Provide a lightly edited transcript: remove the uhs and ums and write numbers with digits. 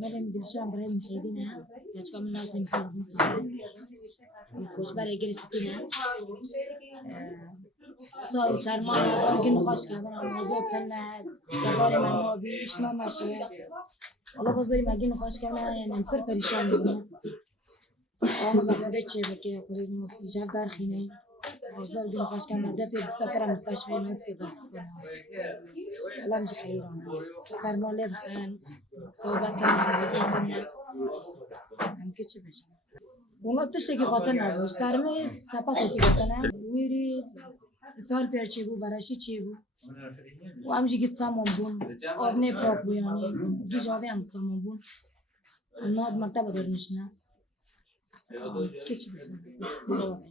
مریم دلشان برای محیدینه یا چکار من ناز نمی‌کنم مصطفی کوش برای گریستینه سال سرما هزار گن خوش کردن موضوع تنه دبار من نابی ایش نماشه الله بزرگی مگین خوش کردن یعنی پر پریشان می‌کنم آن زخمده چه بکه خودی مکسیجاب در خینه هزار گن خوش کردن دپی سکر مستشفی نتیجه داشتم الله مش حیران سرما لد خان صحبت کنم موضوع تنه هم که چه بشه والله تشتكي قاتلنا واشترمي سباقة كده ويري سال بيرشي بو براشي تشيبو وامجي جيت سامون بون أغني بروك بو يعني جي جافي عم سامون بون النهاد مكتبة درنشنا كيتش بيه